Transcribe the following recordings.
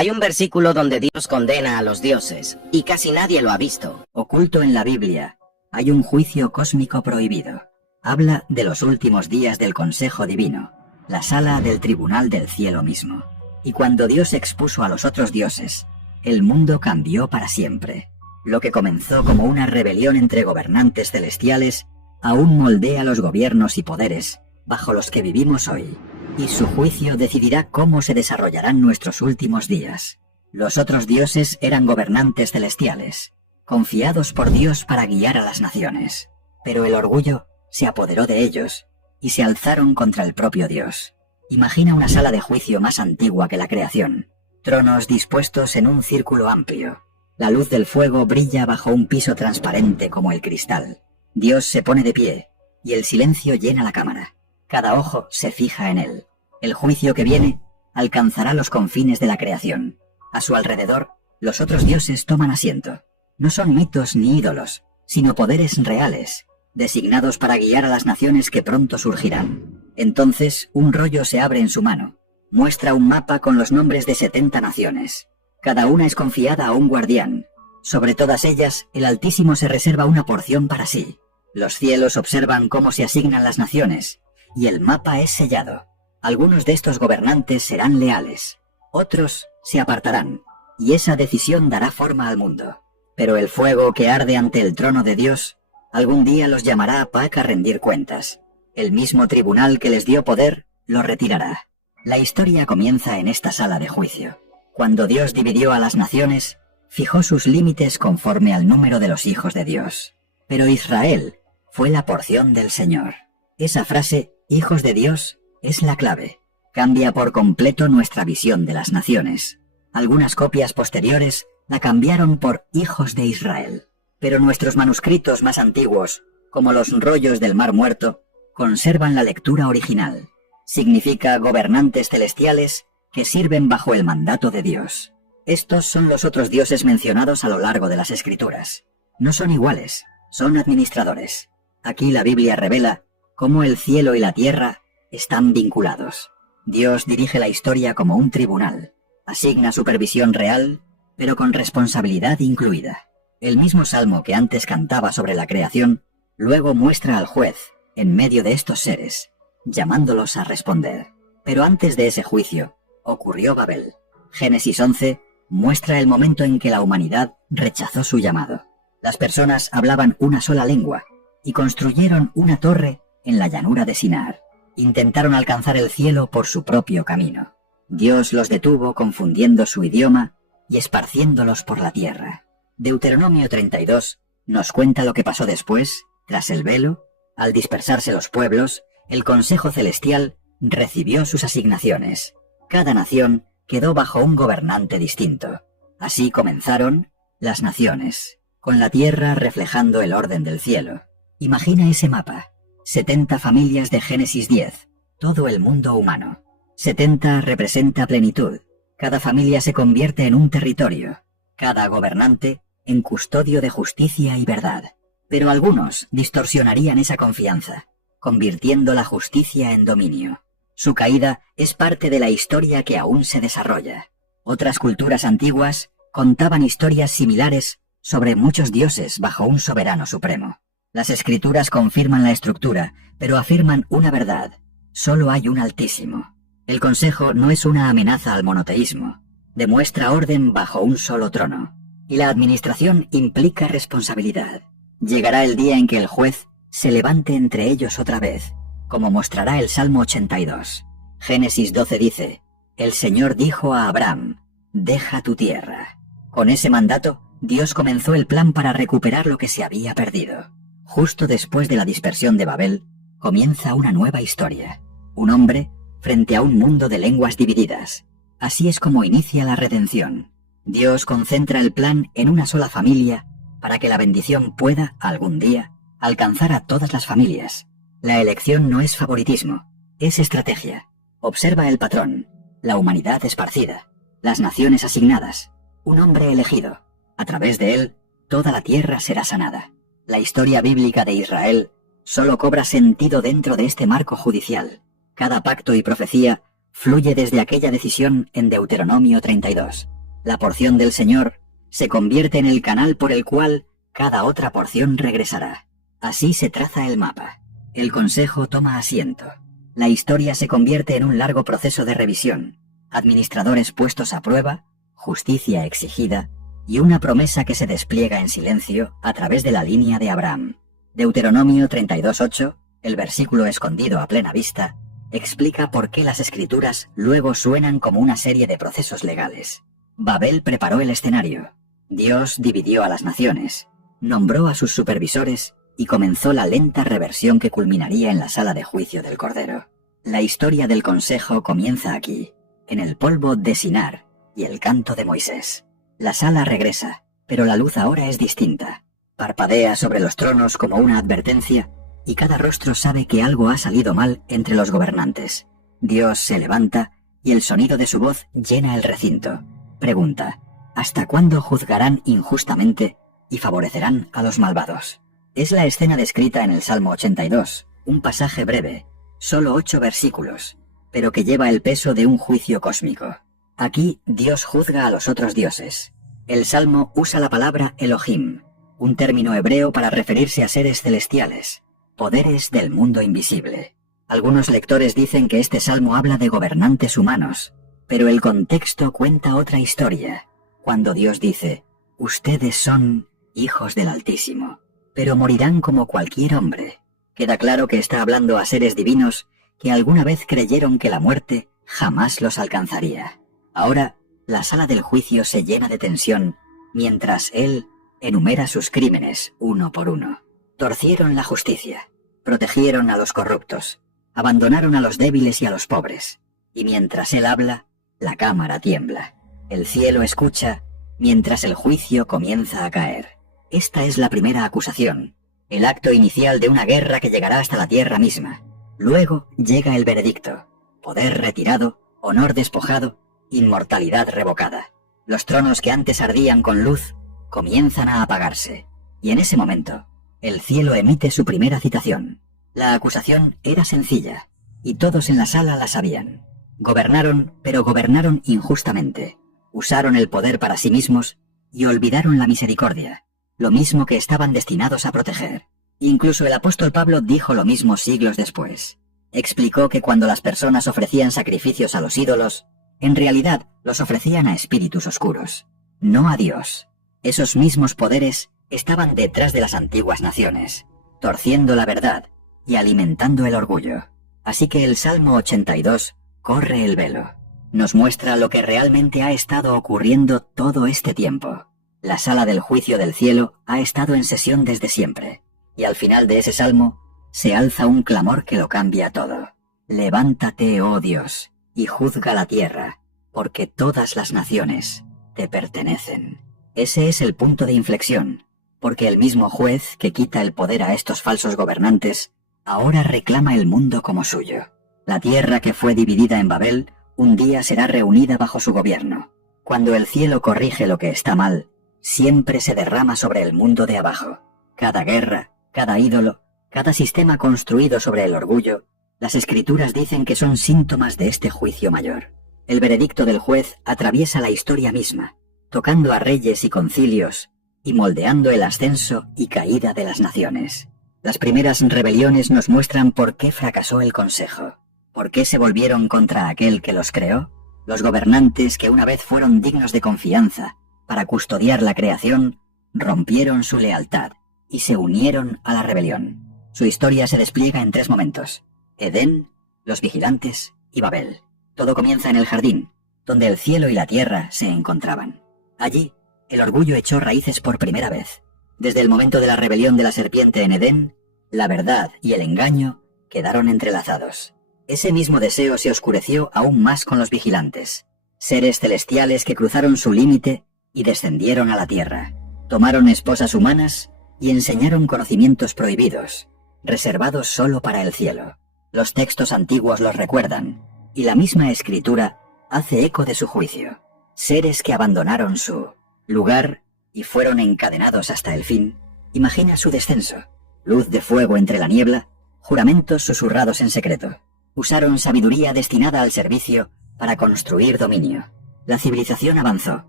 Hay un versículo donde Dios condena a los dioses, y casi nadie lo ha visto. Oculto en la Biblia, hay un juicio cósmico prohibido. Habla de los últimos días del Consejo Divino, la sala del tribunal del cielo mismo. Y cuando Dios expuso a los otros dioses, el mundo cambió para siempre. Lo que comenzó como una rebelión entre gobernantes celestiales, aún moldea los gobiernos y poderes bajo los que vivimos hoy. Y su juicio decidirá cómo se desarrollarán nuestros últimos días. Los otros dioses eran gobernantes celestiales, confiados por Dios para guiar a las naciones. Pero el orgullo se apoderó de ellos y se alzaron contra el propio Dios. Imagina una sala de juicio más antigua que la creación. Tronos dispuestos en un círculo amplio. La luz del fuego brilla bajo un piso transparente como el cristal. Dios se pone de pie y el silencio llena la cámara. Cada ojo se fija en él. El juicio que viene alcanzará los confines de la creación. A su alrededor, los otros dioses toman asiento. No son mitos ni ídolos, sino poderes reales, designados para guiar a las naciones que pronto surgirán. Entonces, un rollo se abre en su mano. Muestra un mapa con los nombres de 70 naciones. Cada una es confiada a un guardián. Sobre todas ellas, el Altísimo se reserva una porción para sí. Los cielos observan cómo se asignan las naciones, y el mapa es sellado. Algunos de estos gobernantes serán leales, otros se apartarán, y esa decisión dará forma al mundo. Pero el fuego que arde ante el trono de Dios, algún día los llamará a Pac a rendir cuentas. El mismo tribunal que les dio poder, lo retirará. La historia comienza en esta sala de juicio. Cuando Dios dividió a las naciones, fijó sus límites conforme al número de los hijos de Dios. Pero Israel fue la porción del Señor. Esa frase, hijos de Dios, es la clave. Cambia por completo nuestra visión de las naciones. Algunas copias posteriores la cambiaron por hijos de Israel. Pero nuestros manuscritos más antiguos, como los rollos del Mar Muerto, conservan la lectura original. Significa gobernantes celestiales que sirven bajo el mandato de Dios. Estos son los otros dioses mencionados a lo largo de las Escrituras. No son iguales, son administradores. Aquí la Biblia revela cómo el cielo y la tierra están vinculados. Dios dirige la historia como un tribunal. Asigna supervisión real, pero con responsabilidad incluida. El mismo salmo que antes cantaba sobre la creación, luego muestra al juez en medio de estos seres, llamándolos a responder. Pero antes de ese juicio, ocurrió Babel. Génesis 11 muestra el momento en que la humanidad rechazó su llamado. Las personas hablaban una sola lengua y construyeron una torre en la llanura de Sinar. Intentaron alcanzar el cielo por su propio camino. Dios los detuvo confundiendo su idioma y esparciéndolos por la tierra. Deuteronomio 32 nos cuenta lo que pasó después, tras el velo. Al dispersarse los pueblos, el Consejo Celestial recibió sus asignaciones. Cada nación quedó bajo un gobernante distinto. Así comenzaron las naciones, con la tierra reflejando el orden del cielo. Imagina ese mapa. 70 familias de Génesis 10, todo el mundo humano. 70 representa plenitud. Cada familia se convierte en un territorio. Cada gobernante en custodio de justicia y verdad. Pero algunos distorsionarían esa confianza, convirtiendo la justicia en dominio. Su caída es parte de la historia que aún se desarrolla. Otras culturas antiguas contaban historias similares sobre muchos dioses bajo un soberano supremo. Las escrituras confirman la estructura, pero afirman una verdad. Solo hay un Altísimo. El Consejo no es una amenaza al monoteísmo. Demuestra orden bajo un solo trono. Y la administración implica responsabilidad. Llegará el día en que el juez se levante entre ellos otra vez, como mostrará el Salmo 82. Génesis 12 dice: El Señor dijo a Abraham, deja tu tierra. Con ese mandato, Dios comenzó el plan para recuperar lo que se había perdido. Justo después de la dispersión de Babel, comienza una nueva historia. Un hombre frente a un mundo de lenguas divididas. Así es como inicia la redención. Dios concentra el plan en una sola familia para que la bendición pueda, algún día, alcanzar a todas las familias. La elección no es favoritismo, es estrategia. Observa el patrón, la humanidad esparcida, las naciones asignadas, un hombre elegido. A través de él, toda la tierra será sanada. La historia bíblica de Israel solo cobra sentido dentro de este marco judicial. Cada pacto y profecía fluye desde aquella decisión en Deuteronomio 32. La porción del Señor se convierte en el canal por el cual cada otra porción regresará. Así se traza el mapa. El consejo toma asiento. La historia se convierte en un largo proceso de revisión, administradores puestos a prueba, justicia exigida y una promesa que se despliega en silencio a través de la línea de Abraham. Deuteronomio 32:8, el versículo escondido a plena vista, explica por qué las escrituras luego suenan como una serie de procesos legales. Babel preparó el escenario. Dios dividió a las naciones, nombró a sus supervisores y comenzó la lenta reversión que culminaría en la sala de juicio del Cordero. La historia del consejo comienza aquí, en el polvo de Sinar y el canto de Moisés. La sala regresa, pero la luz ahora es distinta. Parpadea sobre los tronos como una advertencia y cada rostro sabe que algo ha salido mal entre los gobernantes. Dios se levanta y el sonido de su voz llena el recinto. Pregunta: ¿hasta cuándo juzgarán injustamente y favorecerán a los malvados? Es la escena descrita en el Salmo 82, un pasaje breve, solo 8 versículos, pero que lleva el peso de un juicio cósmico. Aquí Dios juzga a los otros dioses. El Salmo usa la palabra Elohim, un término hebreo para referirse a seres celestiales, poderes del mundo invisible. Algunos lectores dicen que este salmo habla de gobernantes humanos, pero el contexto cuenta otra historia, cuando Dios dice: ustedes son hijos del Altísimo, pero morirán como cualquier hombre. Queda claro que está hablando a seres divinos que alguna vez creyeron que la muerte jamás los alcanzaría. Ahora, la sala del juicio se llena de tensión, mientras Él enumera sus crímenes uno por uno. Torcieron la justicia, protegieron a los corruptos, abandonaron a los débiles y a los pobres. Y mientras Él habla, la cámara tiembla. El cielo escucha, mientras el juicio comienza a caer. Esta es la primera acusación, el acto inicial de una guerra que llegará hasta la tierra misma. Luego llega el veredicto: poder retirado, honor despojado, inmortalidad revocada. Los tronos que antes ardían con luz comienzan a apagarse, y en ese momento el cielo emite su primera citación. La acusación era sencilla, y todos en la sala la sabían. Gobernaron, pero gobernaron injustamente. Usaron el poder para sí mismos y olvidaron la misericordia, lo mismo que estaban destinados a proteger. Incluso el apóstol Pablo dijo lo mismo siglos después. Explicó que cuando las personas ofrecían sacrificios a los ídolos, en realidad los ofrecían a espíritus oscuros, no a Dios. Esos mismos poderes estaban detrás de las antiguas naciones, torciendo la verdad y alimentando el orgullo. Así que el Salmo 82 corre el velo. Nos muestra lo que realmente ha estado ocurriendo todo este tiempo. La sala del juicio del cielo ha estado en sesión desde siempre, y al final de ese salmo se alza un clamor que lo cambia todo. Levántate, oh Dios, y juzga la tierra, porque todas las naciones te pertenecen. Ese es el punto de inflexión, porque el mismo juez que quita el poder a estos falsos gobernantes ahora reclama el mundo como suyo. La tierra que fue dividida en Babel un día será reunida bajo su gobierno. Cuando el cielo corrige lo que está mal, siempre se derrama sobre el mundo de abajo. Cada guerra, cada ídolo, cada sistema construido sobre el orgullo, las escrituras dicen que son síntomas de este juicio mayor. El veredicto del juez atraviesa la historia misma, tocando a reyes y concilios y moldeando el ascenso y caída de las naciones. Las primeras rebeliones nos muestran por qué fracasó el consejo. ¿Por qué se volvieron contra aquel que los creó? Los gobernantes que una vez fueron dignos de confianza para custodiar la creación, rompieron su lealtad y se unieron a la rebelión. Su historia se despliega en 3 momentos: Edén, los vigilantes y Babel. Todo comienza en el jardín, donde el cielo y la tierra se encontraban. Allí, el orgullo echó raíces por primera vez. Desde el momento de la rebelión de la serpiente en Edén, la verdad y el engaño quedaron entrelazados. Ese mismo deseo se oscureció aún más con los vigilantes, seres celestiales que cruzaron su límite y descendieron a la tierra. Tomaron esposas humanas y enseñaron conocimientos prohibidos, reservados solo para el cielo. Los textos antiguos los recuerdan, y la misma escritura hace eco de su juicio. Seres que abandonaron su lugar y fueron encadenados hasta el fin. Imagina su descenso: luz de fuego entre la niebla, juramentos susurrados en secreto. Usaron sabiduría destinada al servicio para construir dominio. La civilización avanzó,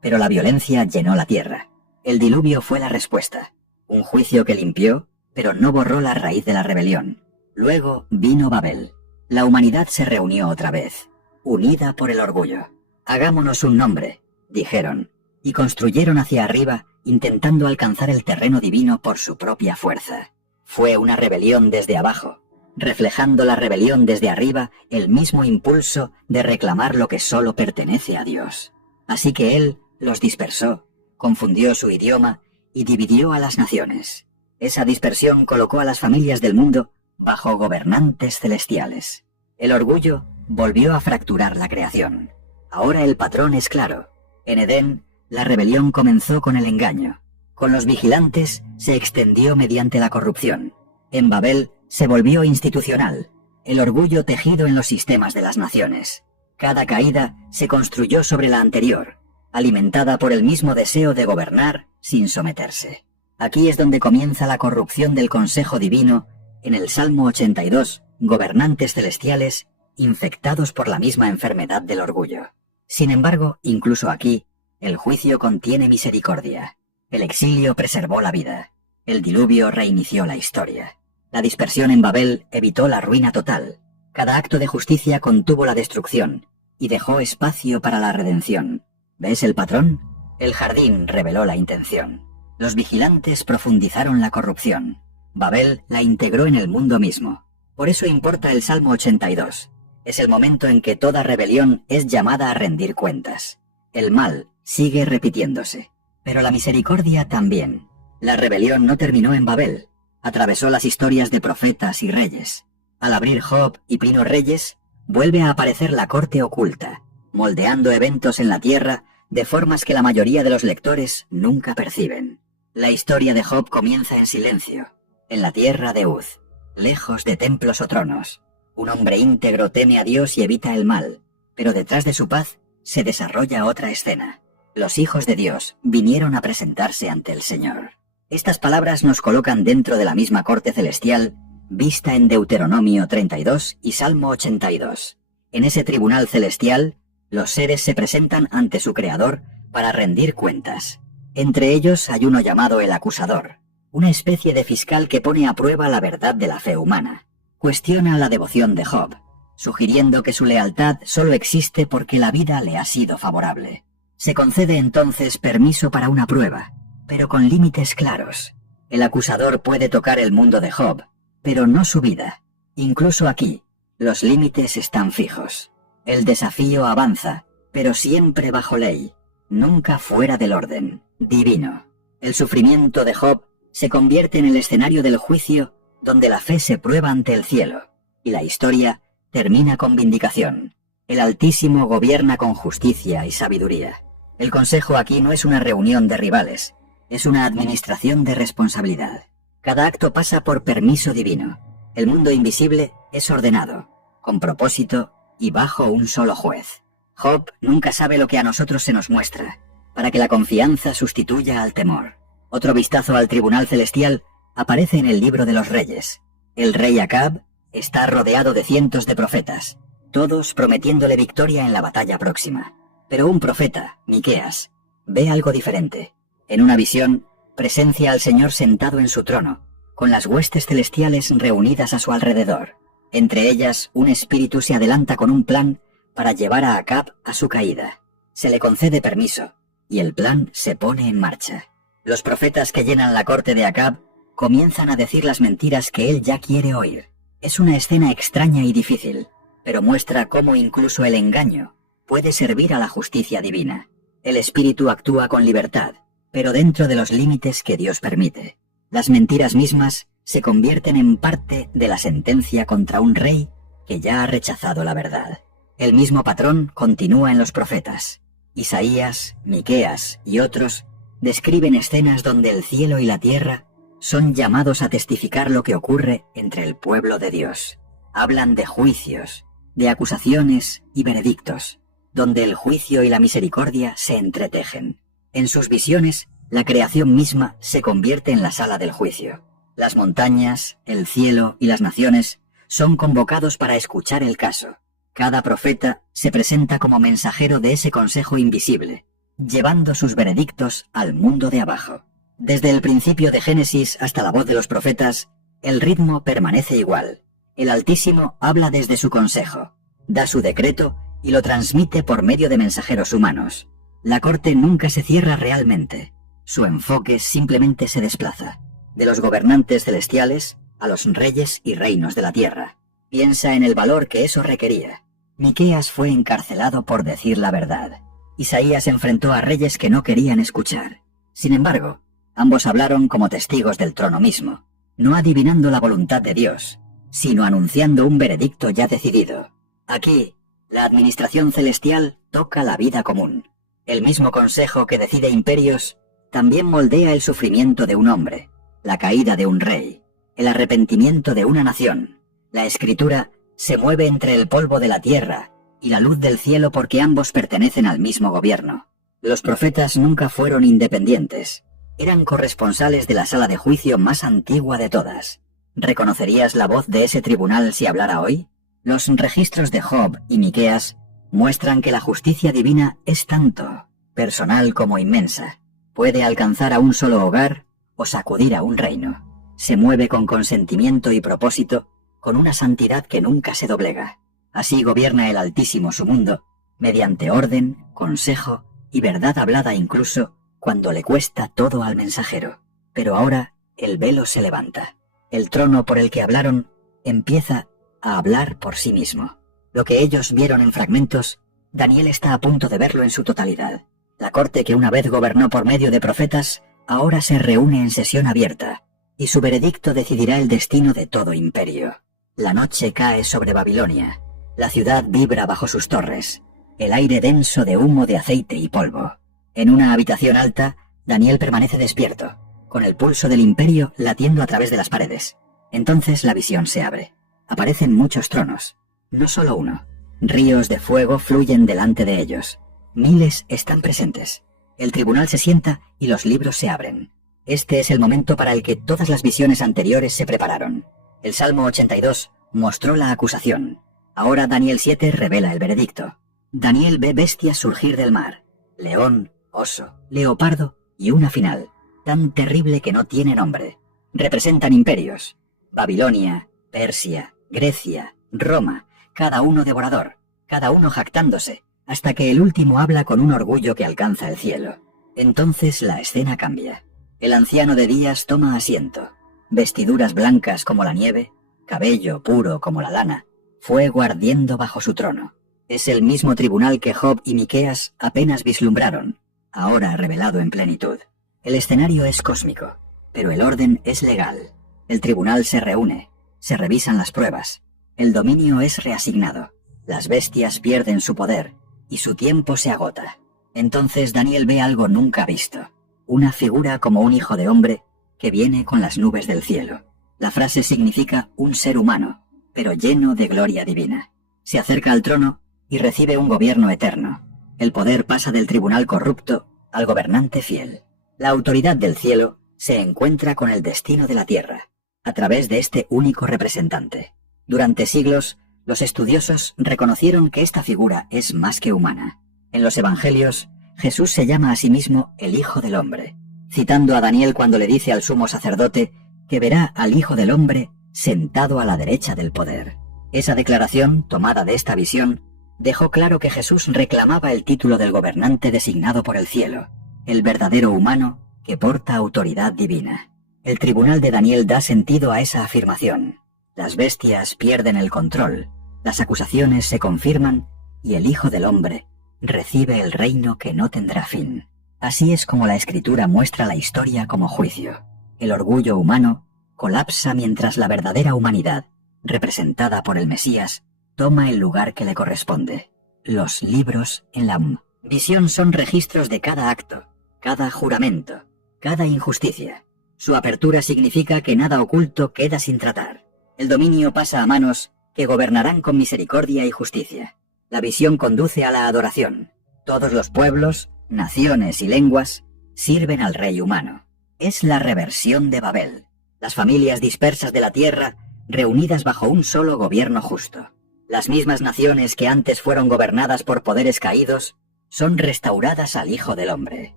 pero la violencia llenó la tierra. El diluvio fue la respuesta. Un juicio que limpió, pero no borró la raíz de la rebelión. Luego vino Babel. La humanidad se reunió otra vez, unida por el orgullo. Hagámonos un nombre, dijeron, y construyeron hacia arriba, intentando alcanzar el terreno divino por su propia fuerza. Fue una rebelión desde abajo, reflejando la rebelión desde arriba el mismo impulso de reclamar lo que solo pertenece a Dios. Así que Él los dispersó, confundió su idioma y dividió a las naciones. Esa dispersión colocó a las familias del mundo bajo gobernantes celestiales. El orgullo volvió a fracturar la creación. Ahora el patrón es claro. En Edén, la rebelión comenzó con el engaño. Con los vigilantes se extendió mediante la corrupción. En Babel se volvió institucional, el orgullo tejido en los sistemas de las naciones. Cada caída se construyó sobre la anterior, alimentada por el mismo deseo de gobernar sin someterse. Aquí es donde comienza la corrupción del consejo divino. En el Salmo 82, gobernantes celestiales infectados por la misma enfermedad del orgullo. Sin embargo, incluso aquí, el juicio contiene misericordia. El exilio preservó la vida. El diluvio reinició la historia. La dispersión en Babel evitó la ruina total. Cada acto de justicia contuvo la destrucción y dejó espacio para la redención. ¿Ves el patrón? El jardín reveló la intención. Los vigilantes profundizaron la corrupción. Babel la integró en el mundo mismo. Por eso importa el Salmo 82. Es el momento en que toda rebelión es llamada a rendir cuentas. El mal sigue repitiéndose, pero la misericordia también. La rebelión no terminó en Babel. Atravesó las historias de profetas y reyes. Al abrir Job y Plino Reyes, vuelve a aparecer la corte oculta, moldeando eventos en la tierra de formas que la mayoría de los lectores nunca perciben. La historia de Job comienza en silencio, en la tierra de Uz, lejos de templos o tronos. Un hombre íntegro teme a Dios y evita el mal, pero detrás de su paz se desarrolla otra escena. Los hijos de Dios vinieron a presentarse ante el Señor. Estas palabras nos colocan dentro de la misma corte celestial, vista en Deuteronomio 32 y Salmo 82. En ese tribunal celestial, los seres se presentan ante su Creador para rendir cuentas. Entre ellos hay uno llamado el acusador, una especie de fiscal que pone a prueba la verdad de la fe humana. Cuestiona la devoción de Job, sugiriendo que su lealtad solo existe porque la vida le ha sido favorable. Se concede entonces permiso para una prueba, pero con límites claros. El acusador puede tocar el mundo de Job, pero no su vida. Incluso aquí, los límites están fijos. El desafío avanza, pero siempre bajo ley, nunca fuera del orden divino. El sufrimiento de Job se convierte en el escenario del juicio donde la fe se prueba ante el cielo, y la historia termina con vindicación. El Altísimo gobierna con justicia y sabiduría. El consejo aquí no es una reunión de rivales, es una administración de responsabilidad. Cada acto pasa por permiso divino. El mundo invisible es ordenado, con propósito y bajo un solo juez. Job nunca sabe lo que a nosotros se nos muestra, para que la confianza sustituya al temor. Otro vistazo al tribunal celestial aparece en el libro de los reyes. El rey Acab está rodeado de cientos de profetas, todos prometiéndole victoria en la batalla próxima. Pero un profeta, Miqueas, ve algo diferente. En una visión, presencia al Señor sentado en su trono, con las huestes celestiales reunidas a su alrededor. Entre ellas, un espíritu se adelanta con un plan para llevar a Acab a su caída. Se le concede permiso, y el plan se pone en marcha. Los profetas que llenan la corte de Acab comienzan a decir las mentiras que él ya quiere oír. Es una escena extraña y difícil, pero muestra cómo incluso el engaño puede servir a la justicia divina. El espíritu actúa con libertad, pero dentro de los límites que Dios permite. Las mentiras mismas se convierten en parte de la sentencia contra un rey que ya ha rechazado la verdad. El mismo patrón continúa en los profetas. Isaías, Miqueas y otros describen escenas donde el cielo y la tierra son llamados a testificar lo que ocurre entre el pueblo de Dios. Hablan de juicios, de acusaciones y veredictos, donde el juicio y la misericordia se entretejen. En sus visiones, la creación misma se convierte en la sala del juicio. Las montañas, el cielo y las naciones son convocados para escuchar el caso. Cada profeta se presenta como mensajero de ese consejo invisible, llevando sus veredictos al mundo de abajo. Desde el principio de Génesis hasta la voz de los profetas, el ritmo permanece igual. El Altísimo habla desde su consejo, da su decreto y lo transmite por medio de mensajeros humanos. La corte nunca se cierra realmente. Su enfoque simplemente se desplaza, de los gobernantes celestiales a los reyes y reinos de la tierra. Piensa en el valor que eso requería. Miqueas fue encarcelado por decir la verdad. Isaías enfrentó a reyes que no querían escuchar. Sin embargo, ambos hablaron como testigos del trono mismo, no adivinando la voluntad de Dios, sino anunciando un veredicto ya decidido. Aquí, la administración celestial toca la vida común. El mismo consejo que decide imperios también moldea el sufrimiento de un hombre, la caída de un rey, el arrepentimiento de una nación. La escritura se mueve entre el polvo de la tierra y la luz del cielo porque ambos pertenecen al mismo gobierno. Los profetas nunca fueron independientes. Eran corresponsales de la sala de juicio más antigua de todas. ¿Reconocerías la voz de ese tribunal si hablara hoy? Los registros de Job y Miqueas muestran que la justicia divina es tanto personal como inmensa. Puede alcanzar a un solo hogar o sacudir a un reino. Se mueve con consentimiento y propósito, con una santidad que nunca se doblega. Así gobierna el Altísimo su mundo, mediante orden, consejo y verdad hablada incluso cuando le cuesta todo al mensajero. Pero ahora el velo se levanta. El trono por el que hablaron empieza a hablar por sí mismo. Lo que ellos vieron en fragmentos, Daniel está a punto de verlo en su totalidad. La corte que una vez gobernó por medio de profetas, ahora se reúne en sesión abierta, y su veredicto decidirá el destino de todo imperio. La noche cae sobre Babilonia. La ciudad vibra bajo sus torres, el aire denso de humo de aceite y polvo. En una habitación alta, Daniel permanece despierto, con el pulso del imperio latiendo a través de las paredes. Entonces la visión se abre. Aparecen muchos tronos, no solo uno. Ríos de fuego fluyen delante de ellos. Miles están presentes. El tribunal se sienta y los libros se abren. Este es el momento para el que todas las visiones anteriores se prepararon. El Salmo 82 mostró la acusación. Ahora Daniel 7 revela el veredicto. Daniel ve bestias surgir del mar. León, oso, leopardo y una final, tan terrible que no tiene nombre. Representan imperios. Babilonia, Persia, Grecia, Roma, cada uno devorador, cada uno jactándose, hasta que el último habla con un orgullo que alcanza el cielo. Entonces la escena cambia. El anciano de días toma asiento. Vestiduras blancas como la nieve, cabello puro como la lana, fuego ardiendo bajo su trono. Es el mismo tribunal que Job y Miqueas apenas vislumbraron, ahora revelado en plenitud. El escenario es cósmico, pero el orden es legal. El tribunal se reúne, se revisan las pruebas, el dominio es reasignado, las bestias pierden su poder y su tiempo se agota. Entonces Daniel ve algo nunca visto, una figura como un hijo de hombre que viene con las nubes del cielo. La frase significa un ser humano, pero lleno de gloria divina. Se acerca al trono y recibe un gobierno eterno. El poder pasa del tribunal corrupto al gobernante fiel. La autoridad del cielo se encuentra con el destino de la tierra, a través de este único representante. Durante siglos, los estudiosos reconocieron que esta figura es más que humana. En los evangelios, Jesús se llama a sí mismo el Hijo del Hombre, citando a Daniel cuando le dice al sumo sacerdote que verá al Hijo del Hombre sentado a la derecha del poder. Esa declaración, tomada de esta visión, dejó claro que Jesús reclamaba el título del gobernante designado por el cielo, el verdadero humano que porta autoridad divina. El tribunal de Daniel da sentido a esa afirmación. Las bestias pierden el control, las acusaciones se confirman y el Hijo del Hombre recibe el reino que no tendrá fin. Así es como la Escritura muestra la historia como juicio. El orgullo humano colapsa mientras la verdadera humanidad, representada por el Mesías, toma el lugar que le corresponde. Los libros en la visión son registros de cada acto, cada juramento, cada injusticia. Su apertura significa que nada oculto queda sin tratar. El dominio pasa a manos que gobernarán con misericordia y justicia. La visión conduce a la adoración. Todos los pueblos, naciones y lenguas sirven al rey humano. Es la reversión de Babel. Las familias dispersas de la tierra reunidas bajo un solo gobierno justo. Las mismas naciones que antes fueron gobernadas por poderes caídos son restauradas al Hijo del Hombre.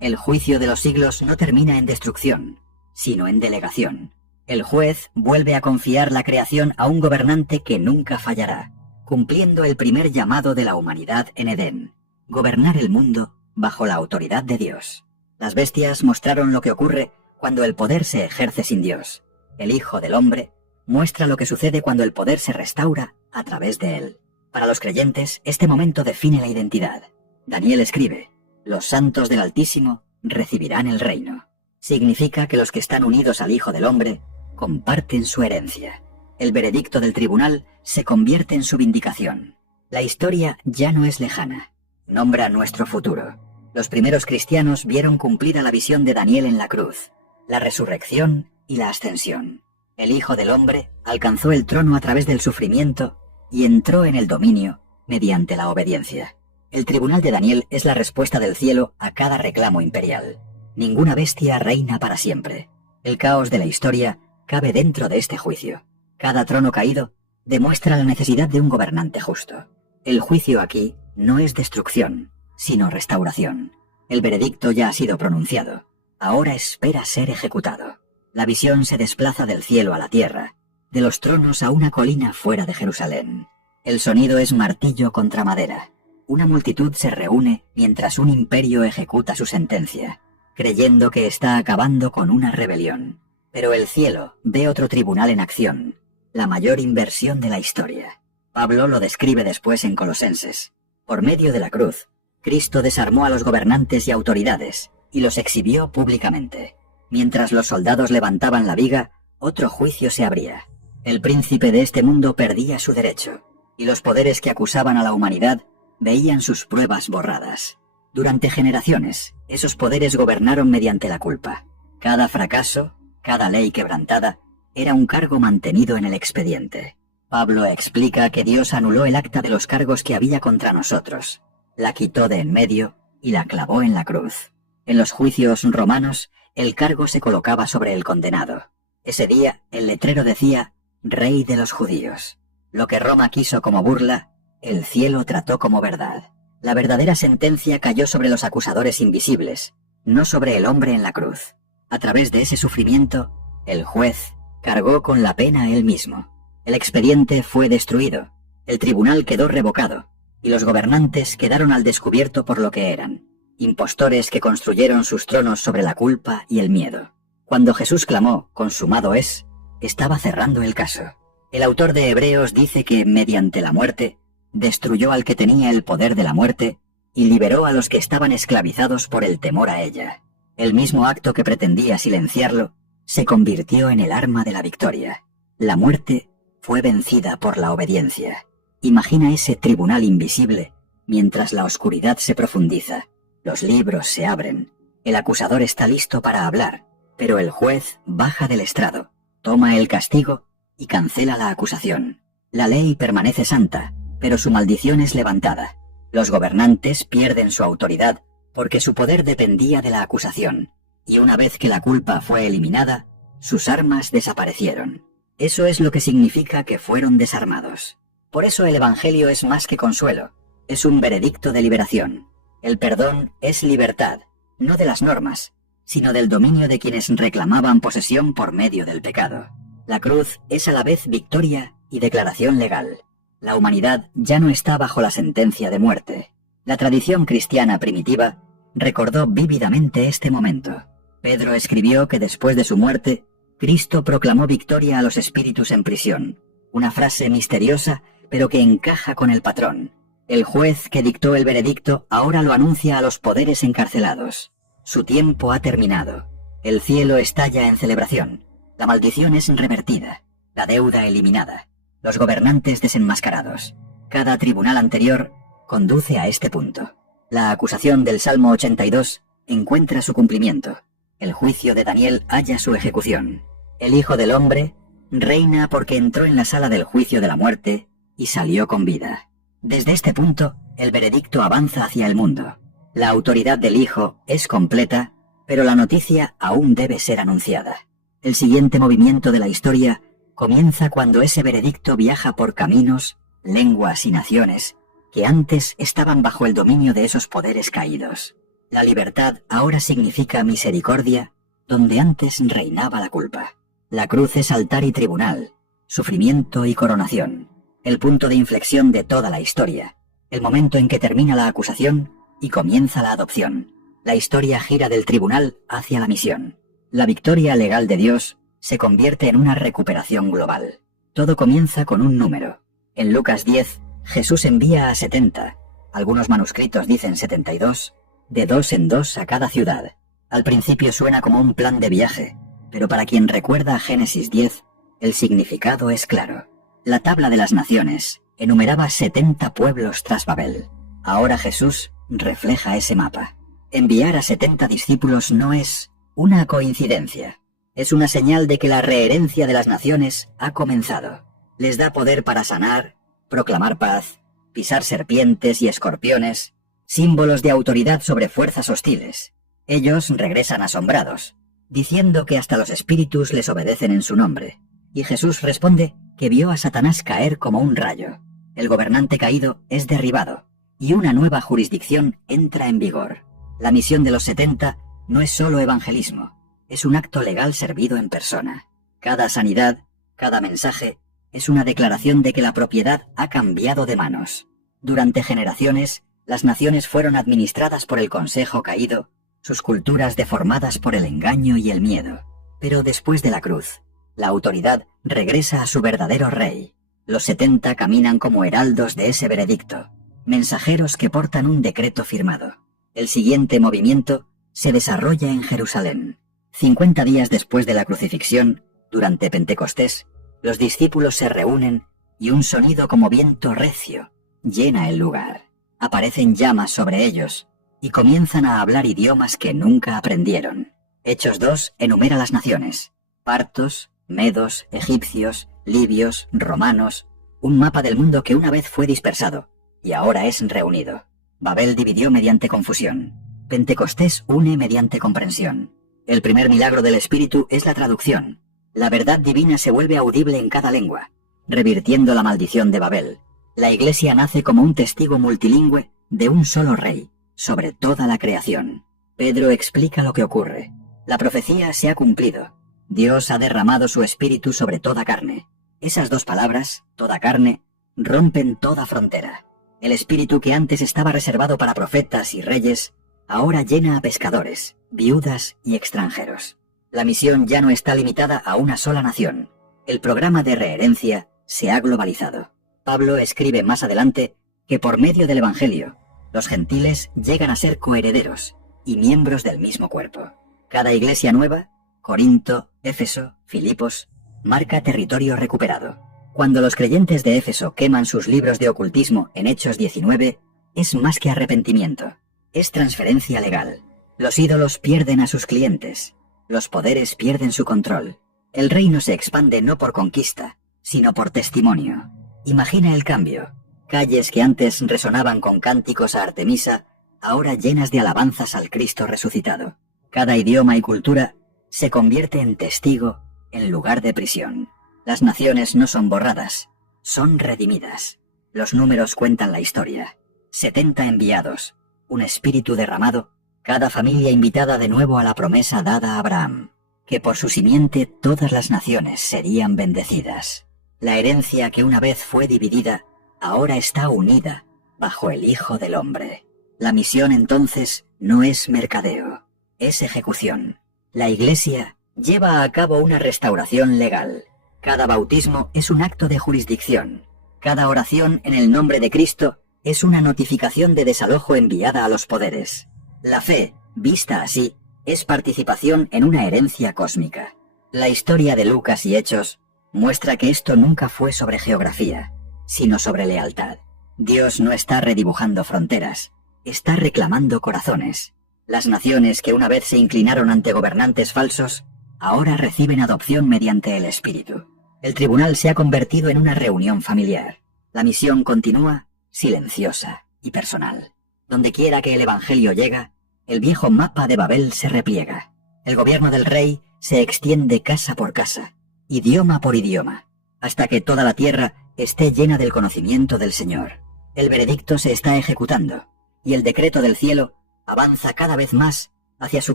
El juicio de los siglos no termina en destrucción, sino en delegación. El juez vuelve a confiar la creación a un gobernante que nunca fallará, cumpliendo el primer llamado de la humanidad en Edén: gobernar el mundo bajo la autoridad de Dios. Las bestias mostraron lo que ocurre cuando el poder se ejerce sin Dios. El Hijo del Hombre muestra lo que sucede cuando el poder se restaura a través de él. Para los creyentes, este momento define la identidad. Daniel escribe: los santos del Altísimo recibirán el reino. Significa que los que están unidos al Hijo del Hombre comparten su herencia. El veredicto del tribunal se convierte en su vindicación. La historia ya no es lejana. Nombra nuestro futuro. Los primeros cristianos vieron cumplida la visión de Daniel en la cruz, la resurrección y la ascensión. El Hijo del Hombre alcanzó el trono a través del sufrimiento y entró en el dominio mediante la obediencia. El tribunal de Daniel es la respuesta del cielo a cada reclamo imperial. Ninguna bestia reina para siempre. El caos de la historia cabe dentro de este juicio. Cada trono caído demuestra la necesidad de un gobernante justo. El juicio aquí no es destrucción, sino restauración. El veredicto ya ha sido pronunciado. Ahora espera ser ejecutado. La visión se desplaza del cielo a la tierra, de los tronos a una colina fuera de Jerusalén. El sonido es martillo contra madera. Una multitud se reúne mientras un imperio ejecuta su sentencia, creyendo que está acabando con una rebelión. Pero el cielo ve otro tribunal en acción, la mayor inversión de la historia. Pablo lo describe después en Colosenses. Por medio de la cruz, Cristo desarmó a los gobernantes y autoridades y los exhibió públicamente. Mientras los soldados levantaban la viga, otro juicio se abría. El príncipe de este mundo perdía su derecho, y los poderes que acusaban a la humanidad veían sus pruebas borradas. Durante generaciones, esos poderes gobernaron mediante la culpa. Cada fracaso, cada ley quebrantada, era un cargo mantenido en el expediente. Pablo explica que Dios anuló el acta de los cargos que había contra nosotros, la quitó de en medio y la clavó en la cruz. En los juicios romanos, el cargo se colocaba sobre el condenado. Ese día, el letrero decía: Rey de los judíos. Lo que Roma quiso como burla, el cielo trató como verdad. La verdadera sentencia cayó sobre los acusadores invisibles, no sobre el hombre en la cruz. A través de ese sufrimiento, el juez cargó con la pena él mismo. El expediente fue destruido, el tribunal quedó revocado, y los gobernantes quedaron al descubierto por lo que eran: impostores que construyeron sus tronos sobre la culpa y el miedo. Cuando Jesús clamó: consumado es, estaba cerrando el caso. El autor de Hebreos dice que, mediante la muerte, destruyó al que tenía el poder de la muerte y liberó a los que estaban esclavizados por el temor a ella. El mismo acto que pretendía silenciarlo se convirtió en el arma de la victoria. La muerte fue vencida por la obediencia. Imagina ese tribunal invisible mientras la oscuridad se profundiza. Los libros se abren. El acusador está listo para hablar, pero el juez baja del estrado, toma el castigo y cancela la acusación. La ley permanece santa, pero su maldición es levantada. Los gobernantes pierden su autoridad porque su poder dependía de la acusación, y una vez que la culpa fue eliminada, sus armas desaparecieron. Eso es lo que significa que fueron desarmados. Por eso el Evangelio es más que consuelo, es un veredicto de liberación. El perdón es libertad, no de las normas, sino del dominio de quienes reclamaban posesión por medio del pecado. La cruz es a la vez victoria y declaración legal. La humanidad ya no está bajo la sentencia de muerte. La tradición cristiana primitiva recordó vívidamente este momento. Pedro escribió que después de su muerte, Cristo proclamó victoria a los espíritus en prisión. Una frase misteriosa, pero que encaja con el patrón. El juez que dictó el veredicto ahora lo anuncia a los poderes encarcelados. Su tiempo ha terminado. El cielo estalla en celebración. La maldición es revertida, la deuda eliminada, los gobernantes desenmascarados. Cada tribunal anterior conduce a este punto. La acusación del Salmo 82 encuentra su cumplimiento. El juicio de Daniel halla su ejecución. El Hijo del Hombre reina porque entró en la sala del juicio de la muerte y salió con vida. Desde este punto, el veredicto avanza hacia el mundo. La autoridad del Hijo es completa, pero la noticia aún debe ser anunciada. El siguiente movimiento de la historia comienza cuando ese veredicto viaja por caminos, lenguas y naciones que antes estaban bajo el dominio de esos poderes caídos. La libertad ahora significa misericordia donde antes reinaba la culpa. La cruz es altar y tribunal, sufrimiento y coronación, el punto de inflexión de toda la historia, el momento en que termina la acusación y comienza la adopción. La historia gira del tribunal hacia la misión. La victoria legal de Dios se convierte en una recuperación global. Todo comienza con un número. En Lucas 10, Jesús envía a 70, algunos manuscritos dicen 72, de 2 en 2 a cada ciudad. Al principio suena como un plan de viaje, pero para quien recuerda a Génesis 10, el significado es claro. La tabla de las naciones enumeraba 70 pueblos tras Babel. Ahora Jesús refleja ese mapa. Enviar a 70 discípulos no es una coincidencia. Es una señal de que la reherencia de las naciones ha comenzado. Les da poder para sanar, proclamar paz, pisar serpientes y escorpiones, símbolos de autoridad sobre fuerzas hostiles. Ellos regresan asombrados, diciendo que hasta los espíritus les obedecen en su nombre. Y Jesús responde que vio a Satanás caer como un rayo. El gobernante caído es derribado, y una nueva jurisdicción entra en vigor. La misión de los 70 no es solo evangelismo, es un acto legal servido en persona. Cada sanidad, cada mensaje, es una declaración de que la propiedad ha cambiado de manos. Durante generaciones, las naciones fueron administradas por el consejo caído, sus culturas deformadas por el engaño y el miedo. Pero después de la cruz, la autoridad regresa a su verdadero rey. Los 70 caminan como heraldos de ese veredicto, mensajeros que portan un decreto firmado. El siguiente movimiento se desarrolla en Jerusalén. 50 días después de la crucifixión, durante Pentecostés, los discípulos se reúnen y un sonido como viento recio llena el lugar. Aparecen llamas sobre ellos y comienzan a hablar idiomas que nunca aprendieron. Hechos 2 enumera las naciones: partos, medos, egipcios, libios, romanos, un mapa del mundo que una vez fue dispersado y ahora es reunido. Babel dividió mediante confusión. Pentecostés une mediante comprensión. El primer milagro del Espíritu es la traducción. La verdad divina se vuelve audible en cada lengua, revirtiendo la maldición de Babel. La Iglesia nace como un testigo multilingüe de un solo rey, sobre toda la creación. Pedro explica lo que ocurre. La profecía se ha cumplido. Dios ha derramado su Espíritu sobre toda carne. Esas dos palabras, toda carne, rompen toda frontera. El Espíritu que antes estaba reservado para profetas y reyes, ahora llena a pescadores, viudas y extranjeros. La misión ya no está limitada a una sola nación. El programa de reherencia se ha globalizado. Pablo escribe más adelante que por medio del Evangelio, los gentiles llegan a ser coherederos y miembros del mismo cuerpo. Cada iglesia nueva, Corinto, Éfeso, Filipos, marca territorio recuperado. Cuando los creyentes de Éfeso queman sus libros de ocultismo en Hechos 19, es más que arrepentimiento, es transferencia legal. Los ídolos pierden a sus clientes. Los poderes pierden su control. El reino se expande no por conquista, sino por testimonio. Imagina el cambio. Calles que antes resonaban con cánticos a Artemisa, ahora llenas de alabanzas al Cristo resucitado. Cada idioma y cultura se convierte en testigo en lugar de prisión. Las naciones no son borradas, son redimidas. Los números cuentan la historia. 70 enviados, un espíritu derramado, cada familia invitada de nuevo a la promesa dada a Abraham, que por su simiente todas las naciones serían bendecidas. La herencia que una vez fue dividida, ahora está unida bajo el Hijo del Hombre. La misión entonces no es mercadeo, es ejecución. La Iglesia lleva a cabo una restauración legal. Cada bautismo es un acto de jurisdicción. Cada oración en el nombre de Cristo es una notificación de desalojo enviada a los poderes. La fe, vista así, es participación en una herencia cósmica. La historia de Lucas y Hechos muestra que esto nunca fue sobre geografía, sino sobre lealtad. Dios no está redibujando fronteras, está reclamando corazones. Las naciones que una vez se inclinaron ante gobernantes falsos, ahora reciben adopción mediante el Espíritu. El tribunal se ha convertido en una reunión familiar. La misión continúa, silenciosa y personal. Donde quiera que el Evangelio llega, el viejo mapa de Babel se repliega. El gobierno del rey se extiende casa por casa, idioma por idioma, hasta que toda la tierra esté llena del conocimiento del Señor. El veredicto se está ejecutando, y el decreto del cielo avanza cada vez más hacia su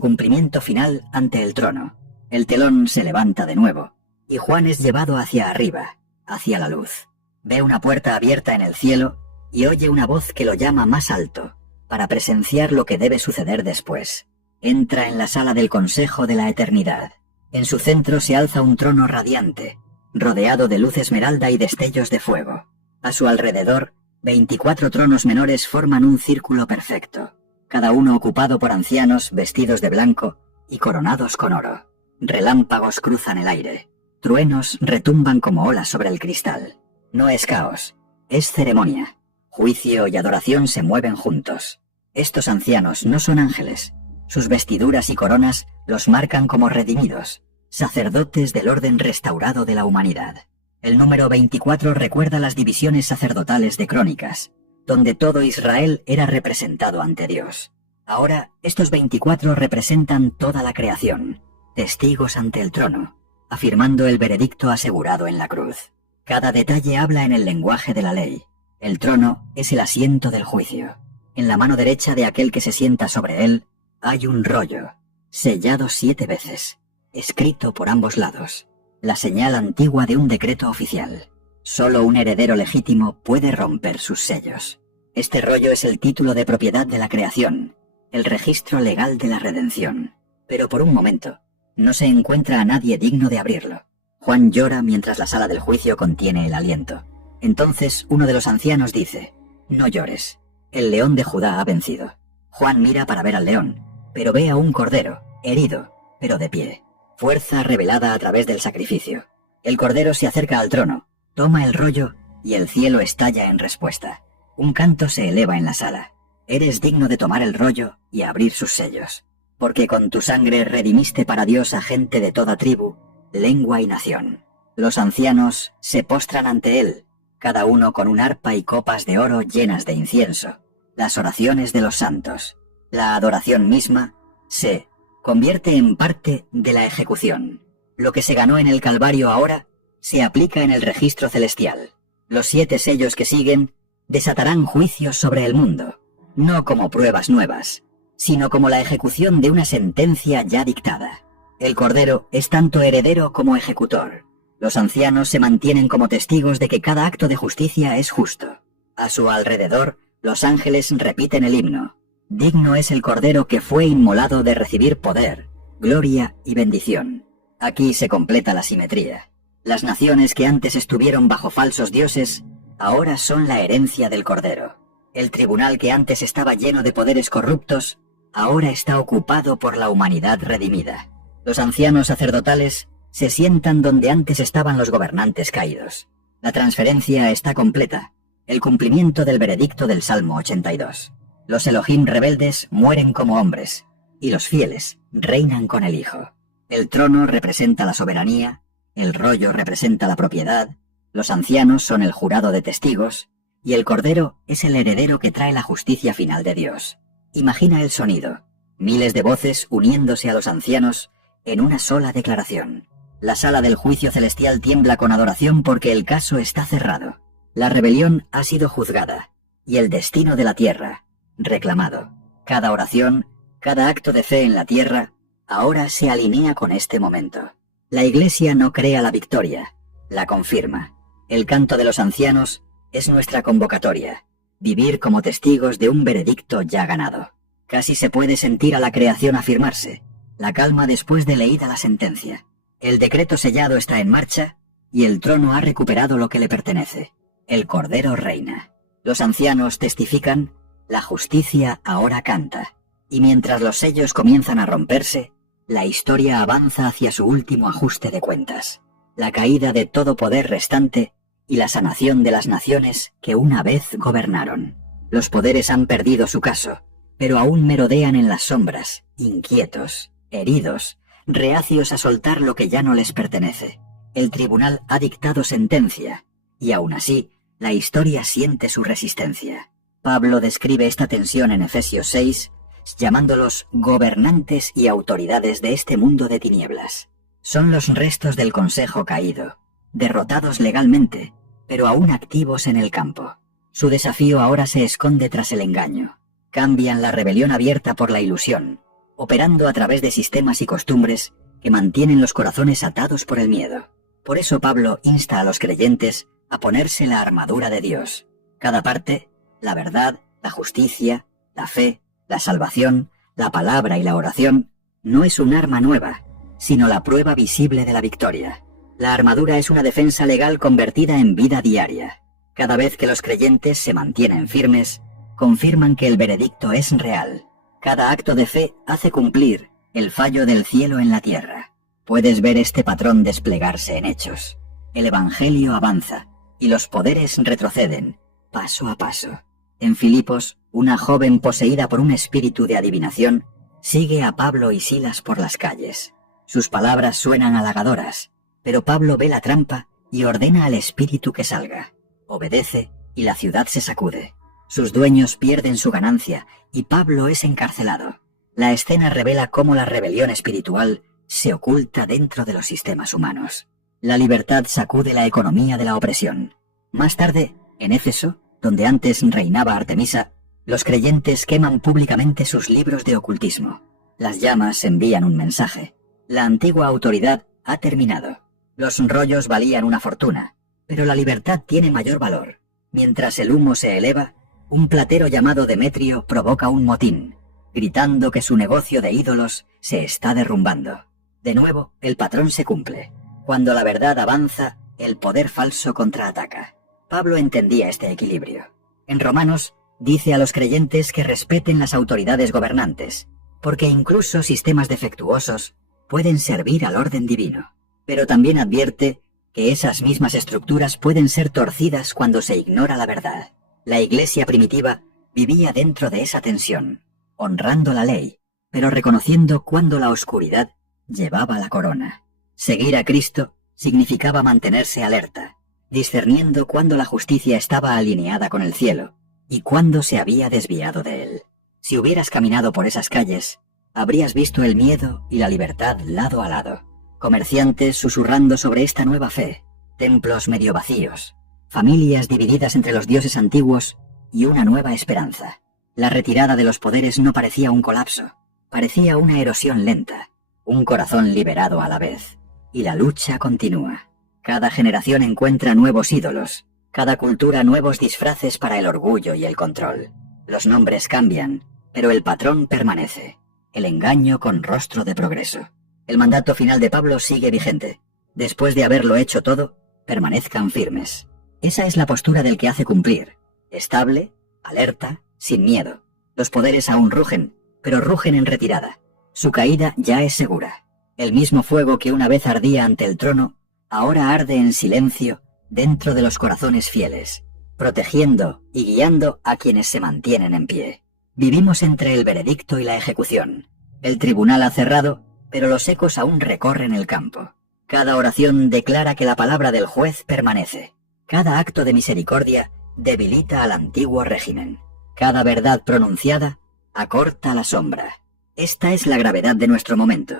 cumplimiento final ante el trono. El telón se levanta de nuevo, y Juan es llevado hacia arriba, hacia la luz. Ve una puerta abierta en el cielo y oye una voz que lo llama más alto, para presenciar lo que debe suceder después. Entra en la sala del consejo de la eternidad. En su centro se alza un trono radiante, rodeado de luz esmeralda y destellos de fuego. A su alrededor, 24 tronos menores forman un círculo perfecto, cada uno ocupado por ancianos vestidos de blanco y coronados con oro. Relámpagos cruzan el aire, truenos retumban como olas sobre el cristal. No es caos, es ceremonia. Juicio y adoración se mueven juntos. Estos ancianos no son ángeles. Sus vestiduras y coronas los marcan como redimidos, sacerdotes del orden restaurado de la humanidad. El número 24 recuerda las divisiones sacerdotales de Crónicas, donde todo Israel era representado ante Dios. Ahora, estos 24 representan toda la creación, testigos ante el trono, afirmando el veredicto asegurado en la cruz. Cada detalle habla en el lenguaje de la ley. El trono es el asiento del juicio. En la mano derecha de aquel que se sienta sobre él hay un rollo, sellado 7 veces, escrito por ambos lados, la señal antigua de un decreto oficial. Solo un heredero legítimo puede romper sus sellos. Este rollo es el título de propiedad de la creación, el registro legal de la redención. Pero por un momento, no se encuentra a nadie digno de abrirlo. Juan llora mientras la sala del juicio contiene el aliento. Entonces uno de los ancianos dice: «No llores, el león de Judá ha vencido». Juan mira para ver al león, pero ve a un cordero, herido, pero de pie. Fuerza revelada a través del sacrificio. El cordero se acerca al trono, toma el rollo y el cielo estalla en respuesta. Un canto se eleva en la sala. Eres digno de tomar el rollo y abrir sus sellos, porque con tu sangre redimiste para Dios a gente de toda tribu, lengua y nación. Los ancianos se postran ante él, cada uno con un arpa y copas de oro llenas de incienso, las oraciones de los santos. La adoración misma se convierte en parte de la ejecución. Lo que se ganó en el Calvario ahora se aplica en el registro celestial. Los 7 sellos que siguen desatarán juicios sobre el mundo, no como pruebas nuevas, sino como la ejecución de una sentencia ya dictada. El Cordero es tanto heredero como ejecutor. Los ancianos se mantienen como testigos de que cada acto de justicia es justo. A su alrededor, los ángeles repiten el himno. Digno es el Cordero que fue inmolado de recibir poder, gloria y bendición. Aquí se completa la simetría. Las naciones que antes estuvieron bajo falsos dioses, ahora son la herencia del Cordero. El tribunal que antes estaba lleno de poderes corruptos, ahora está ocupado por la humanidad redimida. Los ancianos sacerdotales se sientan donde antes estaban los gobernantes caídos. La transferencia está completa, el cumplimiento del veredicto del Salmo 82. Los Elohim rebeldes mueren como hombres, y los fieles reinan con el Hijo. El trono representa la soberanía, el rollo representa la propiedad, los ancianos son el jurado de testigos, y el Cordero es el heredero que trae la justicia final de Dios. Imagina el sonido, miles de voces uniéndose a los ancianos en una sola declaración. La sala del juicio celestial tiembla con adoración porque el caso está cerrado. La rebelión ha sido juzgada, y el destino de la tierra reclamado. Cada oración, cada acto de fe en la tierra, ahora se alinea con este momento. La Iglesia no crea la victoria, la confirma. El canto de los ancianos es nuestra convocatoria, vivir como testigos de un veredicto ya ganado. Casi se puede sentir a la creación afirmarse, la calma después de leída la sentencia. El decreto sellado está en marcha, y el trono ha recuperado lo que le pertenece. El Cordero reina. Los ancianos testifican, la justicia ahora canta, y mientras los sellos comienzan a romperse, la historia avanza hacia su último ajuste de cuentas, la caída de todo poder restante y la sanación de las naciones que una vez gobernaron. Los poderes han perdido su caso, pero aún merodean en las sombras, inquietos, heridos, reacios a soltar lo que ya no les pertenece. El tribunal ha dictado sentencia, y aún así, la historia siente su resistencia. Pablo describe esta tensión en Efesios 6, llamándolos gobernantes y autoridades de este mundo de tinieblas. Son los restos del consejo caído, derrotados legalmente, pero aún activos en el campo. Su desafío ahora se esconde tras el engaño. Cambian la rebelión abierta por la ilusión, operando a través de sistemas y costumbres que mantienen los corazones atados por el miedo. Por eso Pablo insta a los creyentes a ponerse la armadura de Dios. Cada parte, la verdad, la justicia, la fe, la salvación, la palabra y la oración, no es un arma nueva, sino la prueba visible de la victoria. La armadura es una defensa legal convertida en vida diaria. Cada vez que los creyentes se mantienen firmes, confirman que el veredicto es real. Cada acto de fe hace cumplir el fallo del cielo en la tierra. Puedes ver este patrón desplegarse en hechos. El Evangelio avanza y los poderes retroceden, paso a paso. En Filipos, una joven poseída por un espíritu de adivinación sigue a Pablo y Silas por las calles. Sus palabras suenan halagadoras, pero Pablo ve la trampa y ordena al espíritu que salga. Obedece y la ciudad se sacude. Sus dueños pierden su ganancia y Pablo es encarcelado. La escena revela cómo la rebelión espiritual se oculta dentro de los sistemas humanos. La libertad sacude la economía de la opresión. Más tarde, en Éfeso, donde antes reinaba Artemisa, los creyentes queman públicamente sus libros de ocultismo. Las llamas envían un mensaje. La antigua autoridad ha terminado. Los rollos valían una fortuna, pero la libertad tiene mayor valor. Mientras el humo se eleva, un platero llamado Demetrio provoca un motín, gritando que su negocio de ídolos se está derrumbando. De nuevo, el patrón se cumple. Cuando la verdad avanza, el poder falso contraataca. Pablo entendía este equilibrio. En Romanos, dice a los creyentes que respeten las autoridades gobernantes, porque incluso sistemas defectuosos pueden servir al orden divino. Pero también advierte que esas mismas estructuras pueden ser torcidas cuando se ignora la verdad. La iglesia primitiva vivía dentro de esa tensión, honrando la ley, pero reconociendo cuando la oscuridad llevaba la corona. Seguir a Cristo significaba mantenerse alerta, discerniendo cuándo la justicia estaba alineada con el cielo y cuándo se había desviado de él. Si hubieras caminado por esas calles, habrías visto el miedo y la libertad lado a lado. Comerciantes susurrando sobre esta nueva fe, templos medio vacíos, familias divididas entre los dioses antiguos y una nueva esperanza. La retirada de los poderes no parecía un colapso, parecía una erosión lenta, un corazón liberado a la vez. Y la lucha continúa. Cada generación encuentra nuevos ídolos, cada cultura nuevos disfraces para el orgullo y el control. Los nombres cambian, pero el patrón permanece. El engaño con rostro de progreso. El mandato final de Pablo sigue vigente. Después de haberlo hecho todo, permanezcan firmes. Esa es la postura del que hace cumplir. Estable, alerta, sin miedo. Los poderes aún rugen, pero rugen en retirada. Su caída ya es segura. El mismo fuego que una vez ardía ante el trono, ahora arde en silencio dentro de los corazones fieles, protegiendo y guiando a quienes se mantienen en pie. Vivimos entre el veredicto y la ejecución. El tribunal ha cerrado, pero los ecos aún recorren el campo. Cada oración declara que la palabra del juez permanece. Cada acto de misericordia debilita al antiguo régimen. Cada verdad pronunciada acorta la sombra. Esta es la gravedad de nuestro momento.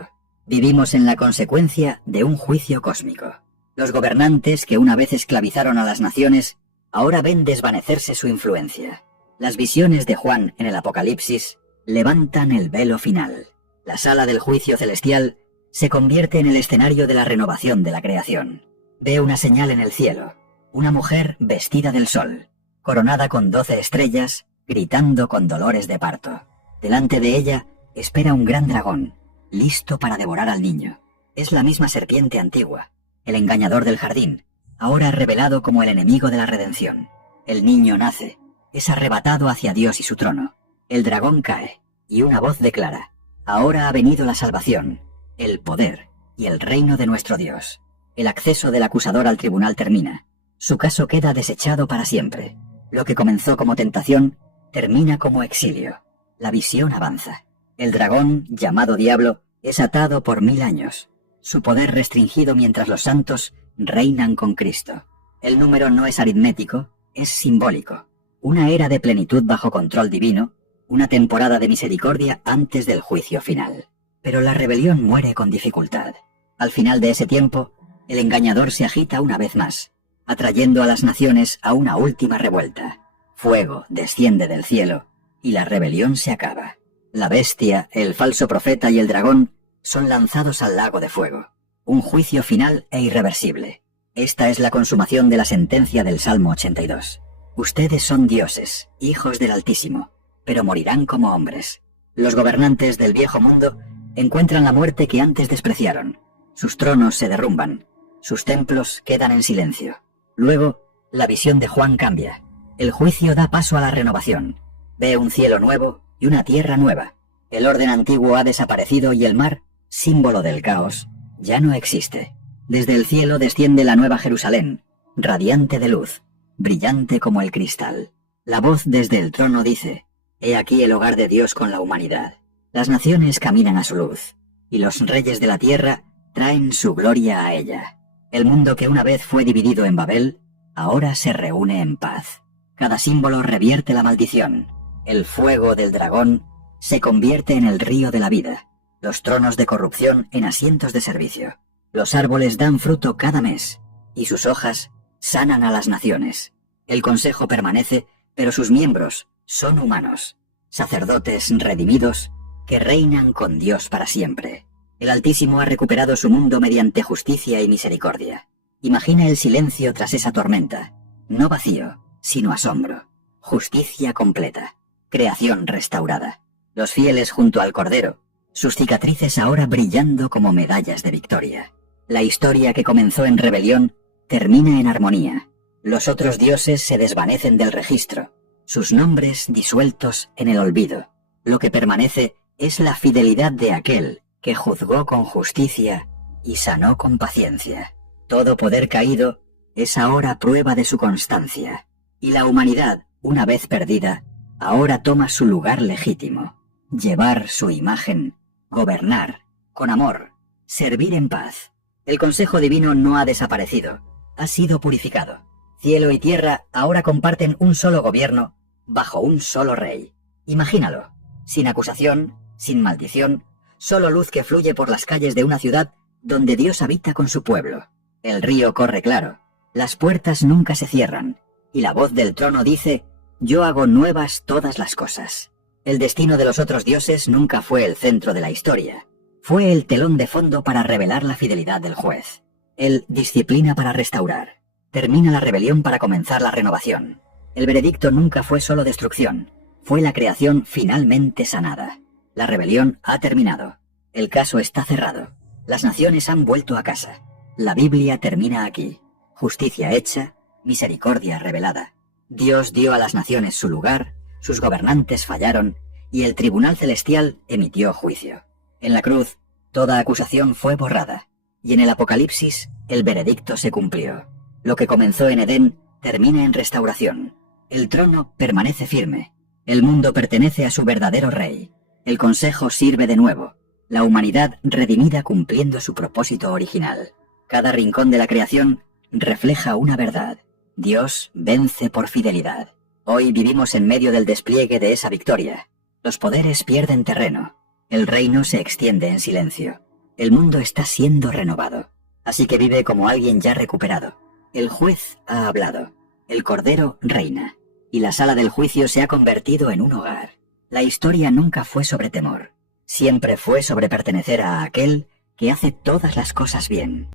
Vivimos en la consecuencia de un juicio cósmico. Los gobernantes que una vez esclavizaron a las naciones, ahora ven desvanecerse su influencia. Las visiones de Juan en el Apocalipsis levantan el velo final. La sala del juicio celestial se convierte en el escenario de la renovación de la creación. Ve una señal en el cielo, una mujer vestida del sol, coronada con 12 estrellas, gritando con dolores de parto. Delante de ella espera un gran dragón, listo para devorar al niño. Es la misma serpiente antigua, el engañador del jardín, ahora revelado como el enemigo de la redención. El niño nace, es arrebatado hacia Dios y su trono. El dragón cae, y una voz declara: ahora ha venido la salvación, el poder y el reino de nuestro Dios. El acceso del acusador al tribunal termina. Su caso queda desechado para siempre. Lo que comenzó como tentación termina como exilio. La visión avanza. El dragón, llamado Diablo, es atado por 1000 años. Su poder restringido mientras los santos reinan con Cristo. El número no es aritmético, es simbólico. Una era de plenitud bajo control divino, una temporada de misericordia antes del juicio final. Pero la rebelión muere con dificultad. Al final de ese tiempo, el engañador se agita una vez más, atrayendo a las naciones a una última revuelta. Fuego desciende del cielo y la rebelión se acaba. La bestia, el falso profeta y el dragón son lanzados al lago de fuego. Un juicio final e irreversible. Esta es la consumación de la sentencia del Salmo 82. Ustedes son dioses, hijos del Altísimo, pero morirán como hombres. Los gobernantes del viejo mundo encuentran la muerte que antes despreciaron. Sus tronos se derrumban, sus templos quedan en silencio. Luego, la visión de Juan cambia. El juicio da paso a la renovación. Ve un cielo nuevo y una tierra nueva. El orden antiguo ha desaparecido y el mar, símbolo del caos, ya no existe. Desde el cielo desciende la nueva Jerusalén, radiante de luz, brillante como el cristal. La voz desde el trono dice: «He aquí el hogar de Dios con la humanidad. Las naciones caminan a su luz, y los reyes de la tierra traen su gloria a ella». El mundo que una vez fue dividido en Babel, ahora se reúne en paz. Cada símbolo revierte la maldición. El fuego del dragón se convierte en el río de la vida. Los tronos de corrupción en asientos de servicio. Los árboles dan fruto cada mes, y sus hojas sanan a las naciones. El consejo permanece, pero sus miembros son humanos, sacerdotes redimidos que reinan con Dios para siempre. El Altísimo ha recuperado su mundo mediante justicia y misericordia. Imagina el silencio tras esa tormenta. No vacío, sino asombro. Justicia completa. Creación restaurada. Los fieles junto al Cordero, sus cicatrices ahora brillando como medallas de victoria. La historia que comenzó en rebelión termina en armonía. Los otros dioses se desvanecen del registro, sus nombres disueltos en el olvido. Lo que permanece es la fidelidad de aquel que juzgó con justicia y sanó con paciencia. Todo poder caído es ahora prueba de su constancia, y la humanidad, una vez perdida, ahora toma su lugar legítimo. Llevar su imagen, gobernar, con amor, servir en paz. El consejo divino no ha desaparecido, ha sido purificado. Cielo y tierra ahora comparten un solo gobierno, bajo un solo rey. Imagínalo, sin acusación, sin maldición, solo luz que fluye por las calles de una ciudad donde Dios habita con su pueblo. El río corre claro, las puertas nunca se cierran, y la voz del trono dice: «Yo hago nuevas todas las cosas». El destino de los otros dioses nunca fue el centro de la historia. Fue el telón de fondo para revelar la fidelidad del juez. Él disciplina para restaurar. Termina la rebelión para comenzar la renovación. El veredicto nunca fue solo destrucción, fue la creación finalmente sanada. La rebelión ha terminado. El caso está cerrado. Las naciones han vuelto a casa. La Biblia termina aquí. Justicia hecha, misericordia revelada. Dios dio a las naciones su lugar, sus gobernantes fallaron, y el tribunal celestial emitió juicio. En la cruz, toda acusación fue borrada, y en el Apocalipsis, el veredicto se cumplió. Lo que comenzó en Edén termina en restauración. El trono permanece firme. El mundo pertenece a su verdadero rey. El consejo sirve de nuevo. La humanidad redimida cumpliendo su propósito original. Cada rincón de la creación refleja una verdad. Dios vence por fidelidad. Hoy vivimos en medio del despliegue de esa victoria. Los poderes pierden terreno. El reino se extiende en silencio. El mundo está siendo renovado. Así que vive como alguien ya recuperado. El juez ha hablado. El Cordero reina. Y la sala del juicio se ha convertido en un hogar. La historia nunca fue sobre temor. Siempre fue sobre pertenecer a aquel que hace todas las cosas bien.